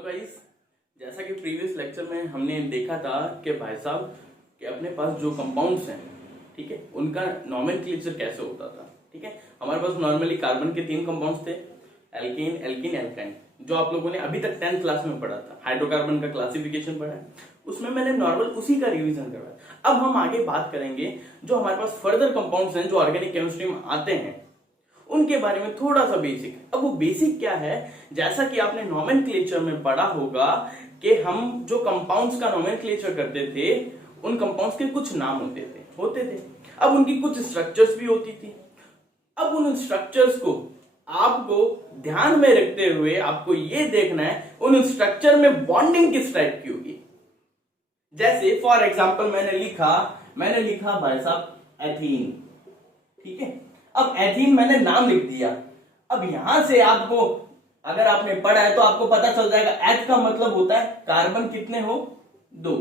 तो गाइस, जैसा कि प्रीवियस लेक्चर में हमने देखा था कि भाई साहब के अपने पास जो कंपाउंड्स हैं, ठीक है, उनका नॉमेनक्लेचर कैसे होता था। ठीक है, हमारे पास नॉर्मली कार्बन के 3 कंपाउंड्स थे, एल्केन, एल्कीन, एल्काइन, जो आप लोगों ने अभी तक 10th क्लास में पढ़ा था। हाइड्रोकार्बन का क्लासिफिकेशन पढ़ा है, उसमें मैंने नॉर्मल उसी का रिवीजन करवाया। अब हम आगे बात करेंगे जो हमारे पास फर्दर कंपाउंड्स हैं जो ऑर्गेनिक केमिस्ट्री में आते हैं, उनके बारे में थोड़ा सा बेसिक। अब वो बेसिक क्या है, जैसा कि आपने नॉमेनक्लेचर में पढ़ा होगा कि हम जो कंपाउंड्स का नॉमेनक्लेचर करते थे, उन कंपाउंड्स के कुछ नाम होते थे। अब उनकी कुछ स्ट्रक्चर्स भी होती थी। अब उन स्ट्रक्चर्स को आपको ध्यान में रखते हुए आपको ये देखना है उन स्ट्रक्चर में बॉन्डिंग किस टाइप की होगी। जैसे फॉर एग्जांपल मैंने लिखा भाई साहब एथीन, ठीक है। अब एथीन मैंने नाम लिख दिया। अब यहां से आपको, अगर आपने पढ़ा है तो आपको पता चल जाएगा, एथ का मतलब होता है कार्बन कितने हो, 2।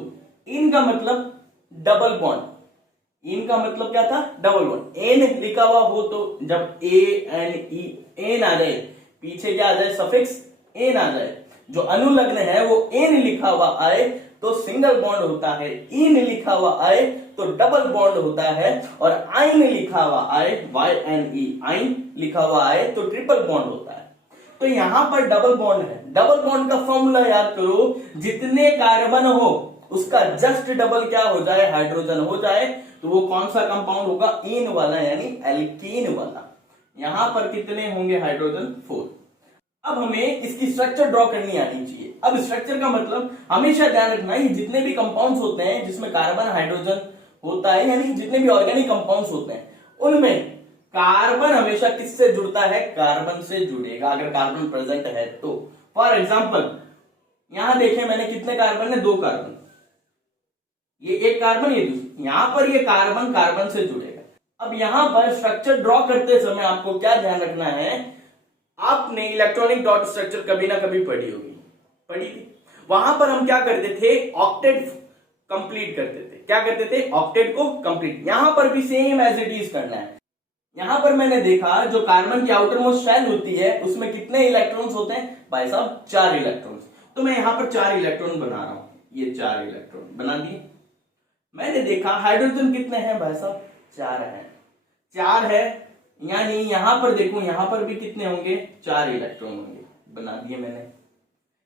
इन का मतलब डबल बॉन्ड, इन का मतलब क्या था, डबल बॉन्ड। एन लिखा हुआ हो तो जब ए एन ई एन आ जाए, पीछे क्या आ जाए, सफिक्स एन आ जाए। जो अनुलग्न है वो एन लिखा हुआ आए तो सिंगल बॉन्ड होता है, इन लिखा हुआ आए तो डबल बॉन्ड होता है, और आइन लिखा हुआ आए, वाई एन ई आइन लिखा हुआ आए तो ट्रिपल बॉन्ड होता है। तो यहां पर डबल बॉन्ड है। डबल बॉन्ड का फॉर्मूला याद करो, जितने कार्बन हो उसका जस्ट डबल क्या हो जाए, हाइड्रोजन हो जाए, तो वो कौन सा कंपाउंड होगा, इन वाला, यानी एल्कीन वाला। यहां पर कितने होंगे हाइड्रोजन, 4। अब हमें इसकी स्ट्रक्चर ड्रॉ करनी आनी चाहिए। अब स्ट्रक्चर का मतलब हमेशा ध्यान रखना है, जितने भी कंपाउंड्स होते हैं जिसमें कार्बन हाइड्रोजन होता है, यानी जितने भी ऑर्गेनिक कंपाउंड्स होते हैं, उनमें कार्बन हमेशा किससे जुड़ता है, कार्बन से जुड़ेगा, अगर कार्बन प्रेजेंट है तो। फॉर एग्जाम्पल यहां देखें मैंने कितने कार्बन है, 2 कार्बन, ये एक कार्बन, ये दूसरा, यहां पर ये कार्बन कार्बन से जुड़ेगा। अब यहां पर स्ट्रक्चर ड्रॉ करते समय आपको क्या ध्यान रखना है, आपने इलेक्ट्रॉनिक डॉट स्ट्रक्चर कभी ना कभी पढ़ी होगी, पढ़ी थी। वहां पर हम क्या करते थे, ऑक्टेट कंप्लीट करते थे। क्या करते थे, ऑक्टेट को कंप्लीट। यहां पर भी सेम एज इट इज करना है। यहां पर मैंने देखा जो कार्बन की आउटर मोस्ट शेल होती है उसमें कितने इलेक्ट्रॉन्स होते हैं, भाई साहब 4 इलेक्ट्रॉन्स। तो मैं यहां पर 4 इलेक्ट्रॉन बना रहा हूं, ये 4 इलेक्ट्रॉन बना दिए। मैंने देखा हाइड्रोजन कितने हैं, भाई साहब 4 है, 4 है, यानी यहां पर देखो, यहां पर भी कितने होंगे, 4 इलेक्ट्रॉन होंगे, बना दिए मैंने।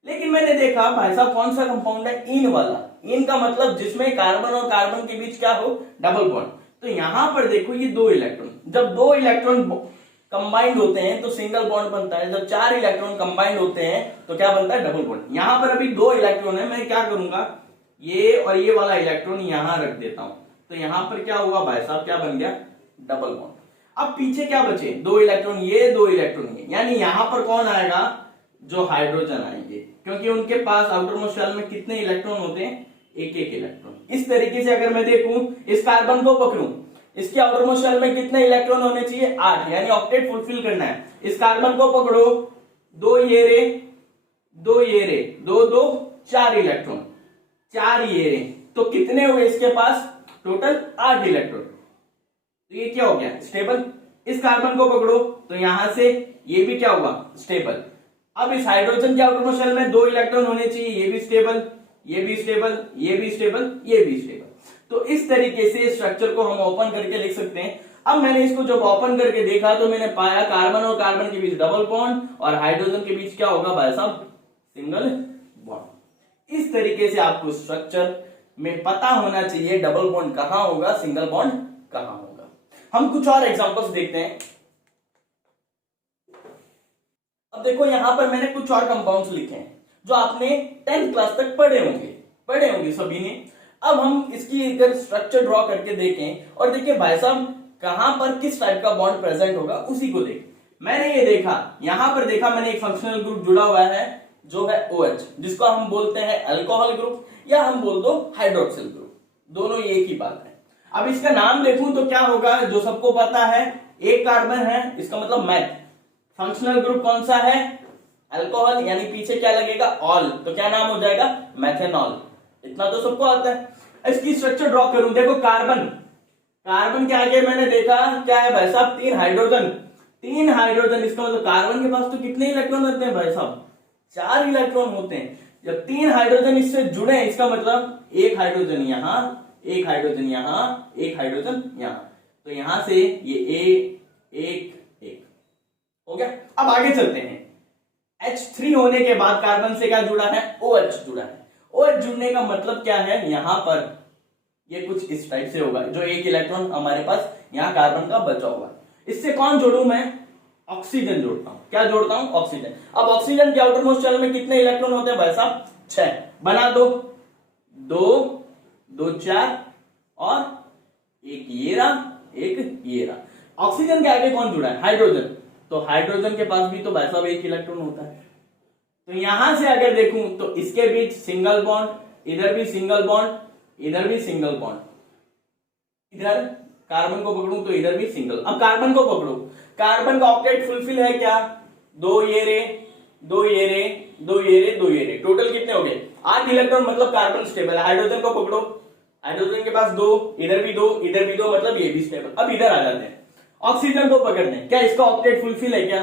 लेकिन मैंने देखा भाई साहब कौन सा कंपाउंड है, इन वाला। इन का मतलब जिसमें कार्बन और कार्बन के बीच क्या हो, डबल बॉन्ड। तो यहां पर देखो ये 2 इलेक्ट्रॉन, जब 2 इलेक्ट्रॉन कंबाइंड होते हैं तो सिंगल बॉन्ड बनता है, जब 4 इलेक्ट्रॉन कंबाइंड होते हैं तो क्या बनता है, डबल बॉन्ड। यहां पर अभी 2 इलेक्ट्रॉन है, मैं क्या करूंगा, ये और ये वाला इलेक्ट्रॉन यहां रख देता हूं, तो यहां पर क्या हुआ भाई साहब, क्या बन गया, डबल बॉन्ड। अब पीछे क्या बचे, 2 इलेक्ट्रॉन ये, 2 इलेक्ट्रॉन ये, यानी यहां पर कौन आएगा, जो हाइड्रोजन आएंगे, क्योंकि उनके पास आउटर मोस्ट शेल में कितने इलेक्ट्रॉन होते हैं, एक इलेक्ट्रॉन। इस तरीके से अगर मैं देखूं, इस कार्बन को पकड़ूं, इसके आउटर मोस्ट शेल में कितने इलेक्ट्रॉन होने चाहिए, 8, यानी ऑक्टेट फुलफिल करना है। इस कार्बन को पकड़ो, 2 ये रे, 2 ये रे, 2 2 4 इलेक्ट्रॉन, 4 ये रे, तो कितने हुए इसके पास, टोटल 8 इलेक्ट्रॉन। तो ये क्या हो गया, स्टेबल। इस कार्बन को पकड़ो तो यहां से ये भी क्या हुआ, स्टेबल। अब इस हाइड्रोजन के आउटर मोस्ट शेल में 2 इलेक्ट्रॉन होने चाहिए, ये भी स्टेबल, ये भी स्टेबल, ये भी स्टेबल, ये भी स्टेबल। तो इस तरीके से स्ट्रक्चर को हम ओपन करके लिख सकते हैं। अब मैंने इसको जब ओपन करके देखा तो मैंने पाया कार्बन और कार्बन के बीच डबल बॉन्ड, और हाइड्रोजन के बीच क्या होगा भाई साहब, सिंगल बॉन्ड। इस तरीके से आपको स्ट्रक्चर में पता होना चाहिए डबल बॉन्ड कहां होगा, सिंगल बॉन्ड कहां होगा। हम कुछ और एग्जांपल्स देखते हैं। अब देखो यहां पर मैंने कुछ और कंपाउंड्स लिखे हैं जो आपने 10th क्लास तक पढ़े होंगे सभी ने। अब हम इसकी अगर स्ट्रक्चर ड्रॉ करके देखें और देखिए भाई साहब कहां पर किस टाइप का बॉन्ड प्रेजेंट होगा, उसी को देखें। मैंने ये देखा, यहां पर देखा मैंने एक फंक्शनल ग्रुप जुड़ा हुआ है जो है OH, जिसको हम बोलते हैं अल्कोहल ग्रुप, या हम बोल दो हाइड्रोक्सिल ग्रुप, दोनों एक ही बात है। अब इसका नाम देखूं तो क्या होगा, जो सबको पता है, एक कार्बन है, इसका मतलब मैथ। फंक्शनल ग्रुप कौन सा है, अल्कोहल, यानी पीछे क्या लगेगा, ऑल, तो क्या नाम हो जाएगा, मैथेनॉल। इतना तो सबको आता है। इसकी स्ट्रक्चर ड्रॉ करूं, देखो कार्बन के आगे मैंने देखा क्या है भाई साहब, 3 हाइड्रोजन, 3 हाइड्रोजन। इसका मतलब कार्बन के पास तो कितने इलेक्ट्रॉन होते हैं भाई साहब, 4 इलेक्ट्रॉन होते हैं। जब 3 हाइड्रोजन इससे जुड़े हैं इसका मतलब एक हाइड्रोजन यहां, एक हाइड्रोजन यहां, एक हाइड्रोजन यहां, तो यहां से ये एक हो गया। अब आगे चलते हैं। H3 होने के बाद कार्बन से क्या जुड़ा है, OH जुड़ा है। OH जुड़ने का मतलब क्या है, यहां पर ये कुछ इस टाइप से होगा, जो एक इलेक्ट्रॉन हमारे पास यहां कार्बन का बचा हुआ है, इससे कौन जोड़ू मैं, ऑक्सीजन जोड़ता हूं। क्या जोड़ता हूं, ऑक्सीजन। अब ऑक्सीजन के आउटर मोस्ट शेल में कितने इलेक्ट्रॉन होते हैं भाई साहब, 6। बना दो, 2 2 4 और एक ये रहा, एक ये रहा। ऑक्सीजन के आगे कौन जुड़ा है, हाइड्रोजन, तो हाइड्रोजन के पास भी तो भाई साहब एक इलेक्ट्रॉन होता है। तो यहां से अगर देखूं तो इसके बीच सिंगल बॉन्ड, इधर भी सिंगल बॉन्ड, इधर भी सिंगल बॉन्ड, इधर कार्बन को पकड़ूं तो इधर भी सिंगल। अब कार्बन को पकड़ूं, कार्बन का ऑक्टेट फुलफिल है क्या, 2 ये रे, 2 ये रे, 2 ये रे, 2 ये रे, टोटल कितने हो गए, 8 इलेक्ट्रॉन, मतलब कार्बन स्टेबल है। हाइड्रोजन को पकड़ो, हाइड्रोजन के पास 2, इधर भी 2, इधर भी 2, मतलब ये भी स्टेबल। अब इधर आ जाते हैं, ऑक्सीजन को पकड़ने, क्या इसका ऑक्टेट फुलफिल है क्या,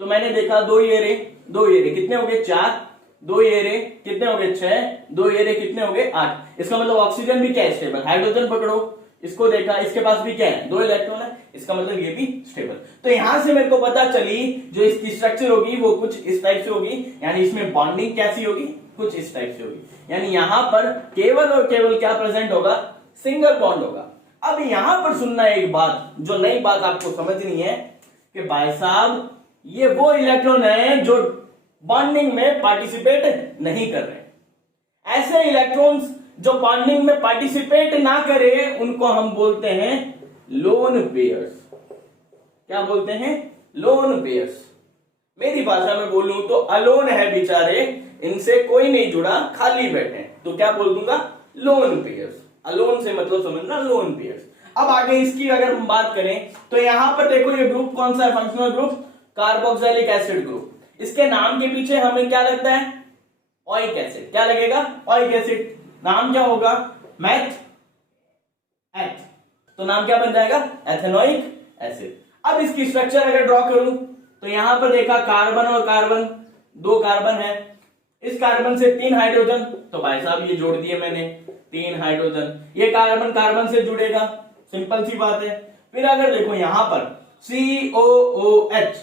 तो मैंने देखा 2 ये रे, 2 ये रे, कितने हो गए 4, 2 ये रे कितने हो गए 6, 2 ये रे कितने हो गए 8। इसका मतलब ऑक्सीजन भी क्या है, स्टेबल। हाइड्रोजन पकड़ो, इसको देखा, इसके पास भी क्या है, 2 इलेक्ट्रॉन है, इसका मतलब ये भी स्टेबल। तो यहां से मेरे को पता चली जो इसकी स्ट्रक्चर होगी वो कुछ इस टाइप से होगी, यानी इसमें बॉन्डिंग कैसी होगी, कुछ इस टाइप से होगी, यानी यहां पर केवल और केवल क्या प्रेजेंट होगा, सिंगल बॉन्ड होगा। अब यहां पर सुनना एक बात, जो नई बात आपको समझनी है कि भाई साहब ये वो इलेक्ट्रॉन है जो बॉन्डिंग में पार्टिसिपेट नहीं कर रहे। ऐसे इलेक्ट्रॉन्स जो बॉन्डिंग में पार्टिसिपेट ना करे उनको हम बोलते हैं लोन पेयर्स। क्या बोलते हैं, लोन पेयर्स। मेरी भाषा में बोलूं तो अलोन है बेचारे, इनसे कोई नहीं जुड़ा, खाली बैठे, तो क्या बोल दूंगा, लोन पेयर्स। अलोन से मतलब समझना, लोन पेयर्स। अब आगे इसकी अगर हम बात करें तो यहां पर देखो ये ग्रुप कौन सा है, functional group carboxylic acid group. इसके नाम के पीछे हमें क्या लगता है, ओइक एसिड। क्या लगेगा, ओइक एसिड। नाम क्या होगा, मैथ एथ, तो नाम क्या बन जाएगा, एथेनोइक एसिड। अब इसकी स्ट्रक्चर अगर ड्रॉ करूं तो यहां पर देखा कार्बन और कार्बन, 2 कार्बन है, इस कार्बन से 3 हाइड्रोजन, तो भाई साहब ये जोड़ दिए मैंने 3 हाइड्रोजन, ये कार्बन कार्बन से जुड़ेगा, सिंपल सी बात है। फिर अगर देखो यहां पर COOH,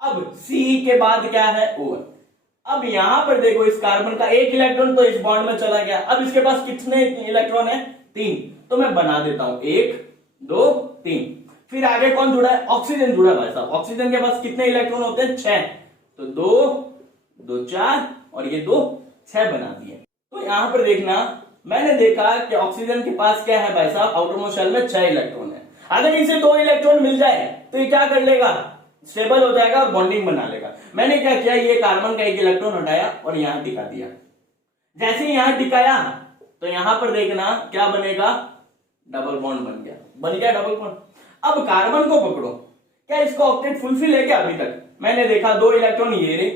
अब C के बाद क्या है, OH। अब यहां पर देखो इस कार्बन का एक इलेक्ट्रॉन तो इस बॉन्ड में चला गया, अब इसके पास कितने इलेक्ट्रॉन है, 3, तो मैं बना देता हूं 1 2 3। फिर आगे कौन जुड़ा है, ऑक्सीजन जुड़ा है भाई साहब। ऑक्सीजन के पास कितने इलेक्ट्रॉन होते हैं, 6, तो 2 2 4 और ये 2 6 बना दिए। तो यहां पर देखना, मैंने देखा कि ऑक्सीजन के पास क्या है भाई साहब, आउटर मोस्ट शेल में 6 इलेक्ट्रॉन है। अगर इसे 2 इलेक्ट्रॉन मिल जाए तो ये क्या कर लेगा, स्टेबल हो जाएगा और बॉन्डिंग बना लेगा। मैंने क्या किया, ये कार्बन का एक इलेक्ट्रॉन हटाया और यहां टिका दिया। जैसे ही यहां टिकाया तो यहां पर देखना क्या बनेगा, डबल बॉन्ड बन गया डबल बॉन्ड। अब कार्बन को पकड़ो, क्या इसका ऑक्टेट फुलफिल है क्या, अभी तक मैंने देखा 2 इलेक्ट्रॉन ये रे,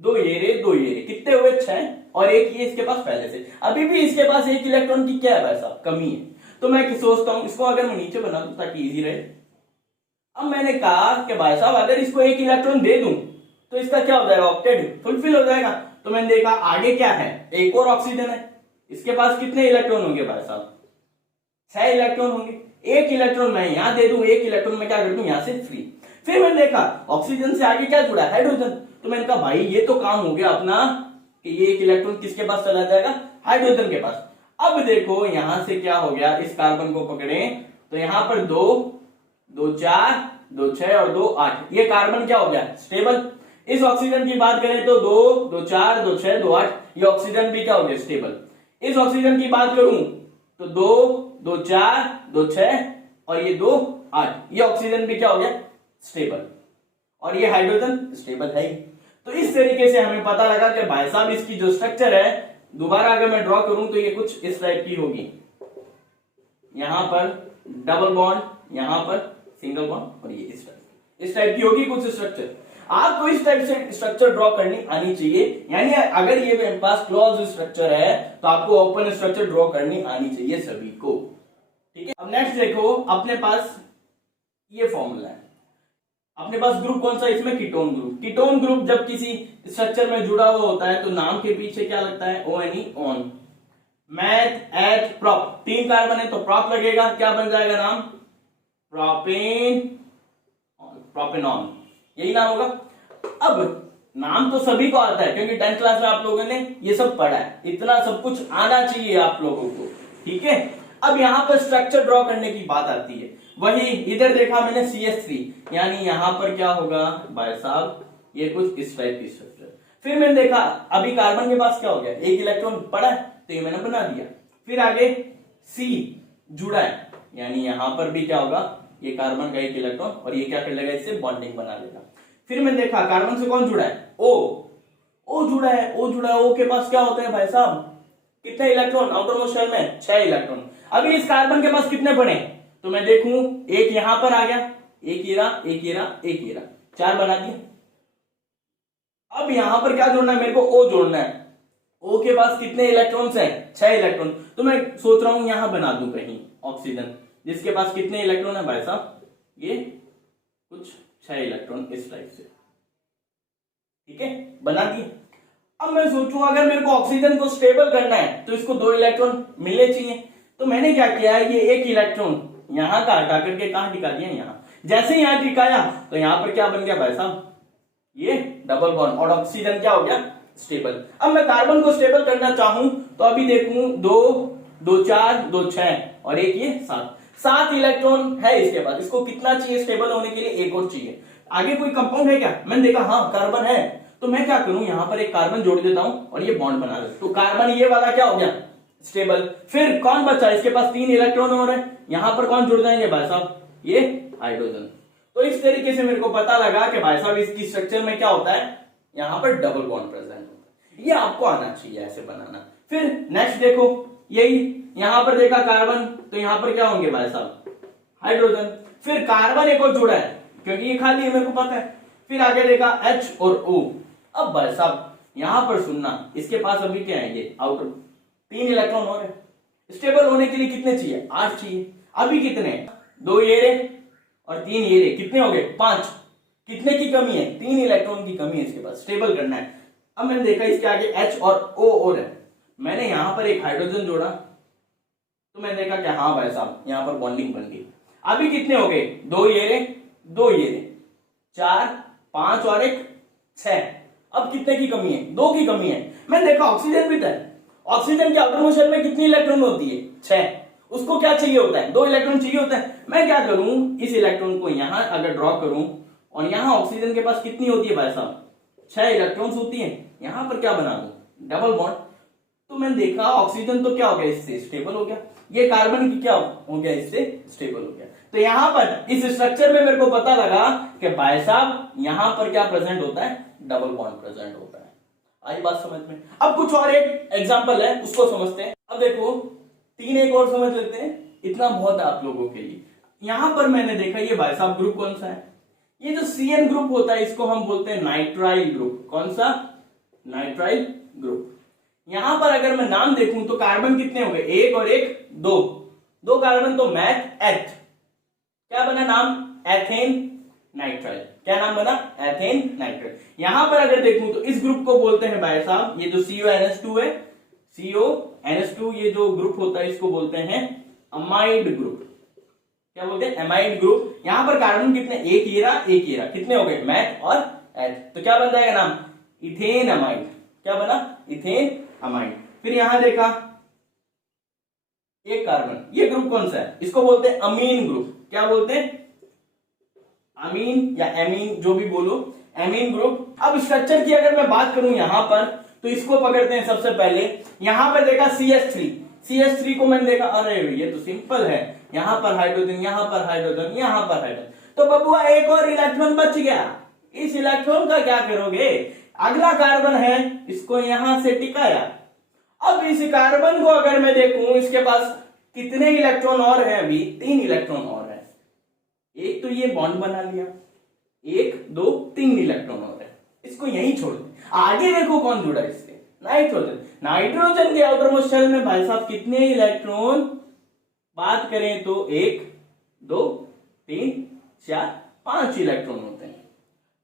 2 ये रे, 2 ये रे, कितने हुए 6, और एक ये इसके पास पहले से, अभी भी इसके पास एक इलेक्ट्रॉन की क्या है भाई साहब, कमी है। तो मैं सोचता हूं इसको अगर मैं नीचे बना दूं ताकि इजी रहे। अब मैंने कहा कि भाई साहब अगर इसको एक इलेक्ट्रॉन दे दूं तो इसका क्या हो जाएगा, ऑक्टेट फुलफिल हो जाएगा। तो मैंने देखा आगे क्या है, एक और ऑक्सीजन है, इसके पास कितने इलेक्ट्रॉन होंगे भाई साहब, 6 इलेक्ट्रॉन होंगे। एक इलेक्ट्रॉन मैं यहां दे दूं, एक इलेक्ट्रॉन मैं क्या कर दूं यहां से फ्री। फिर मैंने देखा ऑक्सीजन से आगे क्या जुड़ा है, हाइड्रोजन। तो मैंने कहा भाई ये तो काम हो गया अपना कि ये एक इलेक्ट्रॉन किसके पास चला जाएगा, हाइड्रोजन के पास। अब देखो यहां से क्या हो गया, इस कार्बन को पकड़े तो यहां पर 2 2 4 2 6 और 2 8, ये कार्बन क्या हो गया, स्टेबल। इस ऑक्सीजन की बात करें तो 2 2 4 2 6 2 8, ये ऑक्सीजन भी क्या हो गया, स्टेबल। इस ऑक्सीजन की बात करूं तो 2 2 4 2 6 और ये 2 8, ये ऑक्सीजन भी क्या हो गया, स्टेबल। और ये हाइड्रोजन स्टेबल है ही। तो इस तरीके से हमें पता लगा कि भाई साहब इसकी जो स्ट्रक्चर है, दोबारा अगर मैं ड्रॉ करूं तो ये कुछ इस टाइप की होगी, यहां पर डबल बॉन्ड, यहां पर सिंगल बॉन्ड और ये इस टाइप की होगी कुछ स्ट्रक्चर। आपको इस टाइप से स्ट्रक्चर ड्रॉ करनी आनी चाहिए, यानी अगर ये मेरे पास क्लोज स्ट्रक्चर है तो आपको ओपन स्ट्रक्चर ड्रॉ करनी आनी चाहिए सभी को, ठीक है। अब नेक्स्ट देखो, अपने पास ये फॉर्मूला है। अपने पास ग्रुप कौन सा इसमें, कीटोन ग्रुप। कीटोन ग्रुप जब किसी स्ट्रक्चर में जुड़ा हुआ होता है तो नाम के पीछे क्या लगता है, ONE, ऑन। मैथ, एथ, प्रोप, 3 कार्बन है तो प्रोप लगेगा, क्या बन जाएगा नाम, प्रोपेन, प्रोपेनॉन, यही नाम होगा। अब नाम तो सभी को आता है क्योंकि 10th क्लास में आप लोगों ने ये सब पढ़ा है, इतना सब कुछ आना चाहिए आप लोगों को, ठीक है। अब यहां पर स्ट्रक्चर ड्रॉ करने की बात आती है, वही इधर देखा मैंने CH3, यानी यहां पर क्या होगा भाई साहब, ये कुछ इस टाइप की स्ट्रक्चर। फिर मैंने देखा अभी कार्बन के पास क्या हो गया, एक इलेक्ट्रॉन पड़ा है तो ये मैंने बना दिया। फिर आगे C जुड़ा है, यानी यहां पर भी क्या होगा, ये कार्बन का एक इलेक्ट्रॉन और ये क्या कर लेगा, इससे बॉन्डिंग बना लेगा। फिर मैंने देखा कार्बन से कौन जुड़ा है, O जुड़ा है, O जुड़ा है, O के पास क्या होते हैं भाई साहब, कितने इलेक्ट्रॉन आउटर मोस्ट शेल में, 6 इलेक्ट्रॉन। अभी इस कार्बन के पास कितने पड़े, तो मैं देखूं एक यहां पर आ गया, एक ये रहा, एक ये रहा, एक ये रहा, 4 बना दिए। अब यहां पर क्या जोड़ना है मेरे को, O जोड़ना है। O के पास कितने इलेक्ट्रॉन्स हैं, 6 इलेक्ट्रॉन। तो मैं सोच रहा हूं यहां बना दूं कहीं ऑक्सीजन, जिसके पास कितने इलेक्ट्रॉन है भाई साहब, ये कुछ 6 इलेक्ट्रॉन इस टाइप से, ठीक है, बना दिए। अब मैं सोचूं अगर मेरे को ऑक्सीजन को स्टेबल करना है तो इसको 2 इलेक्ट्रॉन मिलने चाहिए, तो मैंने क्या किया है, ये एक इलेक्ट्रॉन यहां का हटा करके कहां टिका दिया, यहां। जैसे ही यहां टिकाया तो यहां पर क्या बन गया भाई साहब, ये डबल बॉन्ड, और ऑक्सीजन क्या हो गया, स्टेबल। अब मैं कार्बन को स्टेबल करना चाहूं तो अभी देखूं 2 2 4 2 6 और एक ये 7 इलेक्ट्रॉन है इसके पास। इसको कितना चाहिए स्टेबल होने के लिए, एक और चाहिए। आगे कोई कंपाउंड है क्या, मैंने देखा हाँ कार्बन है, तो मैं क्या करूं, यहां पर एक कार्बन जोड़ देता हूं और ये बॉन्ड बना लेता हूं, तो कार्बन ये वाला क्या हो गया, स्टेबल। फिर कौन बचा, इसके पास 3 इलेक्ट्रॉन और है, यहां पर कौन जुड़ जाएंगे भाई साहब, ये हाइड्रोजन। तो इस तरीके से मेरे को पता लगा कि भाई साहब इसकी स्ट्रक्चर में क्या होता है, यहां पर डबल बॉन्ड प्रेजेंट होता है। ये आपको आना चाहिए ऐसे बनाना। फिर नेक्स्ट देखो, यही यहां पर देखा कार्बन, तो यहां पर क्या होंगे भाई साहब, हाइड्रोजन। फिर कार्बन एक और जुड़ा है क्योंकि ये खाली है, मेरे को पता है। फिर आगे देखा H और O। अब भाई साहब यहां पर सुनना, इसके पास अभी क्या है, ये आउटर 3 इलेक्ट्रॉन और है, स्टेबल होने के लिए कितने चाहिए, 8 चाहिए। अभी कितने, 2 ये रे और 3 ये रे, कितने हो गए, 5। कितने की कमी है, 3 इलेक्ट्रॉन की कमी है इसके पास, स्टेबल करना है। अब मैंने देखा इसके आगे H और O और है, मैंने यहां पर एक हाइड्रोजन जोड़ा, तो मैंने देखा कि हाँ भाई साहब यहां पर बॉन्डिंग बन गई। अभी कितने हो गए, 2 ये रे 2 ये रे, 4 5 और एक 6। अब कितने की कमी है, 2 की कमी है। मैंने देखा ऑक्सीजन भी था, ऑक्सीजन के आउटर मोस्ट शेल में कितनी इलेक्ट्रॉन होती है, 6। उसको क्या चाहिए होता है, 2 इलेक्ट्रॉन चाहिए होता है। मैं क्या करूं, इस इलेक्ट्रॉन को यहां अगर ड्रॉ करूं, और यहां ऑक्सीजन के पास कितनी होती है भाई साहब, 6 इलेक्ट्रॉन्स होती है, यहां पर क्या बना दूं, डबल बॉन्ड। तो मैंने देखा ऑक्सीजन तो क्या हो गया, इससे स्टेबल हो गया, ये कार्बन की क्या हो गया, इससे स्टेबल हो गया। तो यहां पर इस स्ट्रक्चर में मेरे को पता लगा कि भाई साहब यहां पर क्या प्रेजेंट होता है, डबल बॉन्ड प्रेजेंट होता है। आई बात समझ में। अब कुछ और एक एग्जांपल है, उसको समझते हैं। अब देखो 3 एक और समझ लेते हैं, इतना बहुत है आप लोगों के लिए। यहां पर मैंने देखा ये भाई साहब ग्रुप कौन सा है, ये जो CN ग्रुप होता है इसको हम बोलते हैं नाइट्राइल ग्रुप। कौन सा, नाइट्राइल ग्रुप। यहां पर अगर मैं नाम देखूं तो कार्बन कितने हो गए, 1 और 1 2 कार्बन, तो मैथ एथ, क्या बना नाम, एथेन नाइट्राइल। क्या नाम बना, एथेन नाइट्राइल। यहां पर अगर देखूं तो इस ग्रुप को बोलते हैं भाई साहब, ये जो CONH2 है, CONH2 ये जो ग्रुप होता है इसको बोलते हैं अमाइड ग्रुप। क्या बोलते हैं, एमाइड ग्रुप। यहां पर कार्बन कितने, एक ये रहा, कितने हो गए, मैथ और एथ, तो क्या बन जाएगा नाम, इथेन अमाइड। क्या बना, इथेन अमाइड। फिर यहां देखा एक कार्बन, ये ग्रुप कौन सा है, इसको बोलते हैं अमीन ग्रुप। क्या बोलते हैं, अमीन या एमीन, जो भी बोलो, एमीन ग्रुप। अब स्ट्रक्चर की अगर मैं बात करूं यहां पर, तो इसको पकड़ते हैं सबसे पहले। यहां पर देखा CH3 को मैंने देखा, अरे ये तो सिंपल है, यहां पर हाइड्रोजन, यहां पर हाइड्रोजन, यहां पर हाइड्रोजन, तो बबुआ एक और इलेक्ट्रॉन बच गया। इस इलेक्ट्रॉन का क्या करोगे, अगला कार्बन है, इसको यहां से टिकाया। अब इस कार्बन को अगर मैं देखूं, इसके पास कितने इलेक्ट्रॉन और हैं, अभी 3 इलेक्ट्रॉन और है। एक तो ये बॉन्ड बना लिया, 1 2 3 इलेक्ट्रॉन और है, इसको यहीं छोड़ दे। आगे देखो कौन जुड़ा इससे, नाइट्रोजन के आउटर मोस्ट शेल में भाई साहब कितने इलेक्ट्रॉन, बात करें तो 1 2 3 4 5 इलेक्ट्रॉन होते हैं।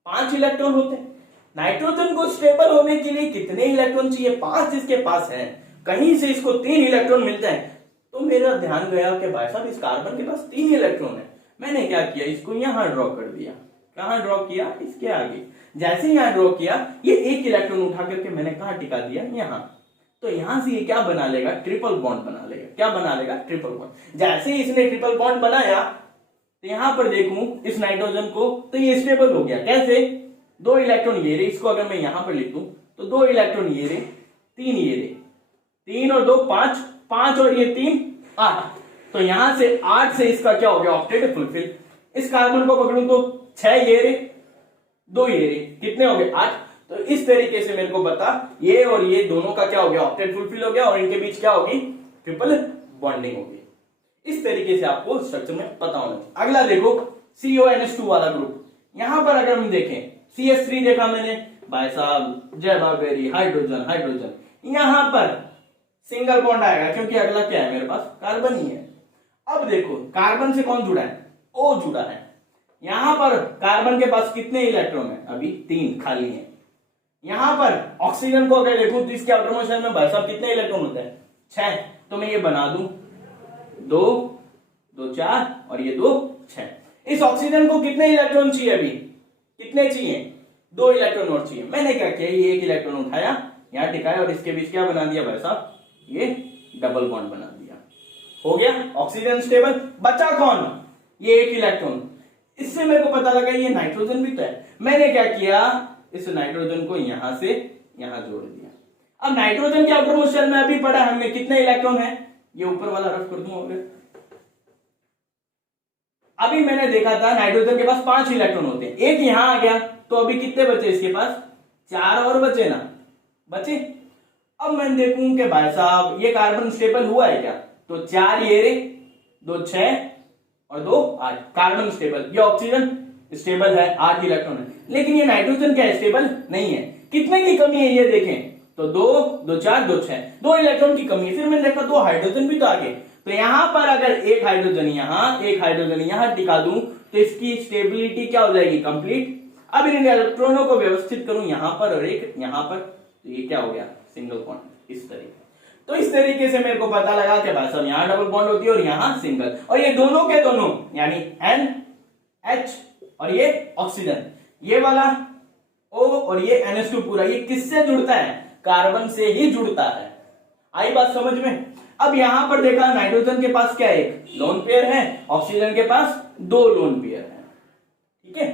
5 इलेक्ट्रॉन होते हैं। नाइट्रोजन को स्टेबल होने के लिए कितने इलेक्ट्रॉन चाहिए? 5 जिसके पास है, कहीं से इसको 3 इलेक्ट्रॉन मिलते हैं। तो मेरा ध्यान गया कि भाई साहब इस कार्बन के पास 3 इलेक्ट्रॉन है। मैंने क्या किया, इसको यहां ड्रॉ कर दिया। कहां ड्रॉ किया? इसके आगे। जैसे यहां ड्रॉ किया, ये 1 इलेक्ट्रॉन उठा करके मैंने कहां टिका दिया? यहां। तो यहां से ये क्या बना लेगा? ट्रिपल बॉन्ड बना लेगा। क्या बना लेगा? Triple bond. जैसे ही इसने ट्रिपल बॉन्ड बनाया, तो यहां पर देखूं इस नाइट्रोजन को, तो ये स्टेबल हो गया। कैसे? 2 इलेक्ट्रॉन ये रे, इसको अगर मैं यहां पर लिख दूं तो 2 इलेक्ट्रॉन ये रे, 3 ये रे, 3 और 2 5, 5 और ये 3 8। तो यहां से 8 से इसका क्या हो गया? Octet fulfil. इस कार्बन को पकड़ूं तो 6 ये रे, 2 ये रे, कितने हो गए? 8। तो इस तरीके से मेरे को बता, ये और ये दोनों का क्या हो गया? ऑक्टेट फुलफिल हो गया और इनके बीच क्या होगी? ट्रिपल बॉन्डिंग होगी। इस तरीके से आपको स्ट्रक्चर में पता होना चाहिए। अगला देखो CONH2 वाला ग्रुप। यहां पर अगर हम देखें CH3 देखा मैंने, भाई साहब जय बाबेरी, हाइड्रोजन हाइड्रोजन, यहां पर सिंगल बॉन्ड आएगा क्योंकि अगला क्या है मेरे पास? कार्बन ही है। अब देखो कार्बन से कौन जुड़ा है? O जुड़ा है। यहां पर कार्बन के पास कितने इलेक्ट्रॉन है? अभी 3 खाली है। यहां पर ऑक्सीजन को अगर देखूं तो इसके आउटर मोशन में भाई साहब कितने इलेक्ट्रॉन होते हैं? 6। तो मैं ये बना दूं 2 2 4 और ये 2 6। इस ऑक्सीजन को कितने इलेक्ट्रॉन चाहिए? अभी कितने चाहिए? 2 इलेक्ट्रॉन और चाहिए। मैंने क्या किया, ये 1 इलेक्ट्रॉन उठाया, यहां टिकाया और इसके बीच क्या बना दिया भाई साहब? ये डबल बॉन्ड बना दिया। हो गया ऑक्सीजन स्टेबल। बचा कौन? ये 1 इलेक्ट्रॉन। इससे मेरे को पता लगा ये नाइट्रोजन भी तो है। मैंने क्या किया, इस नाइट्रोजन को यहां से यहां जोड़ दिया। अब नाइट्रोजन के आउटर मोशन में अभी पढ़ा हमने कितने इलेक्ट्रॉन है? ये ऊपर वाला रफ कर दूं। अभी मैंने देखा था नाइट्रोजन के पास 5 इलेक्ट्रॉन होते हैं, 1 यहां आ गया, तो अभी कितने बचे इसके पास? 4 और बचे ना, बचे। अब मैं देखूं कि भाई साहब ये कार्बन स्टेबल हुआ है क्या? तो 4 ये रे, 2 6 और 2 8, कार्बन स्टेबल। ये ऑक्सीजन स्टेबल है, 8 इलेक्ट्रॉन है। लेकिन ये नाइट्रोजन क्या है? स्टेबल नहीं है। कितने की कमी है ये देखें तो 2 2 4 2 6, 2 इलेक्ट्रॉन की कमी है। फिर मैंने देखा 2 हाइड्रोजन भी तो आगे। तो यहां पर अगर 1 हाइड्रोजन यहां, 1 हाइड्रोजन यहां टिका दूं तो इसकी स्टेबिलिटी क्या हो जाएगी? कंप्लीट। अब इन इलेक्ट्रॉनों को व्यवस्थित करूं यहां पर और एक यहां पर, तो ये क्या हो गया? Single bond. इस तरीके। तो इस तरीके से मेरे को पता लगा कि भाई साहब यहां डबल बॉन्ड होती है और यहां सिंगल, और ये दोनों के दोनों यानी NH और ये ऑक्सीजन, ये वाला O और ये NH2 पूरा, ये किससे जुड़ता है? कार्बन से ही जुड़ता है। आई बात समझ में? अब यहां पर देखा नाइट्रोजन के पास क्या है? 1 लोन पेयर है, ऑक्सीजन के पास 2 लोन पेयर है। ठीक है।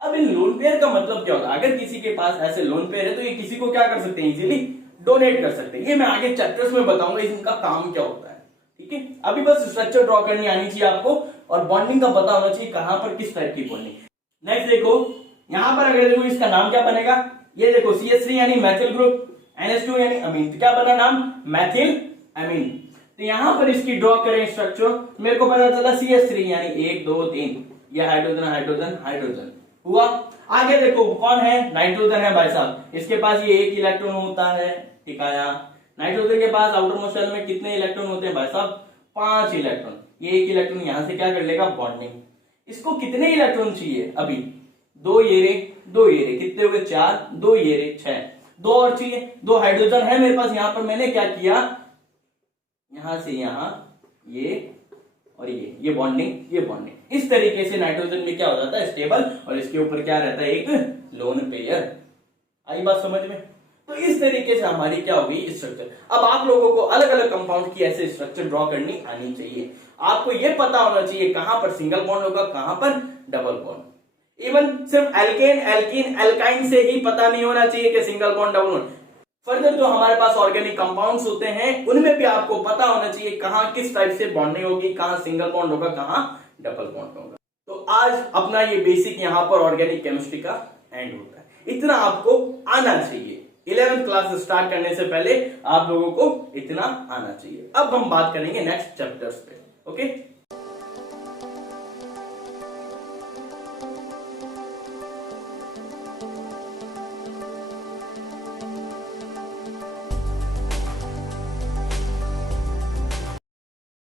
अब इन लोन पेयर का मतलब क्या होता है? अगर किसी के पास ऐसे लोन पेयर है तो ये किसी को क्या कर सकते हैं? इजीली डोनेट कर सकते हैं। ये मैं आगे चैप्टर्स में बताऊंगा इनका काम क्या होता है। ठीक है। अभी बस स्ट्रक्चर ड्रॉ करनी आनी चाहिए आपको और बॉन्डिंग का पता होना चाहिए कहां पर किस टाइप की बॉन्डिंग। नेक्स्ट देखो यहां पर अगर देखो इसका नाम क्या बनेगा? ये देखो CH3 यानी मैथिल ग्रुप, NH2 यानी अमीन। तो क्या बना नाम? मैथिल अमीन। तो यहां पर इसकी ड्रॉ करें स्ट्रक्चर, मेरे को पता चला CH3 यानी 1 2 3, ये हाइड्रोजन हाइड्रोजन हाइड्रोजन हुआ। आगे देखो कौन है? नाइट्रोजन है भाई साहब। इसके पास ये 1 इलेक्ट्रॉन होता है, टिकाया। नाइट्रोजन के पास आउटर मोस्ट में कितने इलेक्ट्रॉन होते हैं भाई साहब? 5 इलेक्ट्रॉन। ये 1 इलेक्ट्रॉन यहां से क्या कर लेगा? बॉन्डिंग। इसको कितने इलेक्ट्रॉन चाहिए? अभी 2 ये रे, 2 ये रे, कितने हो गए? 4, 2 ये रे 6, 2 और चाहिए। 2 हाइड्रोजन है मेरे पास। यहां पर मैंने क्या किया? यहां से यहां ये और ये बॉन्डिंग, ये बॉन्डिंग। इस तरीके से नाइट्रोजन में क्या हो जाता है? स्टेबल, और इसके ऊपर क्या रहता है? एक लोन पेयर। आई बात समझ में? तो इस तरीके से हमारी क्या होगी? स्ट्रक्चर। अब आप लोगों को अलग अलग कंपाउंड की ऐसे स्ट्रक्चर ड्रॉ करनी आनी चाहिए। आपको यह पता होना चाहिए कहां पर सिंगल बॉन्ड होगा, कहां पर डबल बॉन्ड। इवन सिर्फ एल्केन एल्कीन एल्काइन से ही पता नहीं होना चाहिए कि single bond double bond. Further जो हमारे पास ऑर्गेनिक कंपाउंड्स होते हैं उनमें भी आपको पता होना चाहिए कहां किस टाइप से बॉन्डिंग होगी, कहां सिंगल बॉन्ड होगा, कहां डबल बॉन्ड होगा। तो आज अपना ये बेसिक यहां पर ऑर्गेनिक केमिस्ट्री का एंड होता है। इतना आपको आना चाहिए। 11th क्लास स्टार्ट करने से पहले आप लोगों को इतना आना चाहिए। अब हम बात करेंगे नेक्स्ट चैप्टर्स पे। ओके।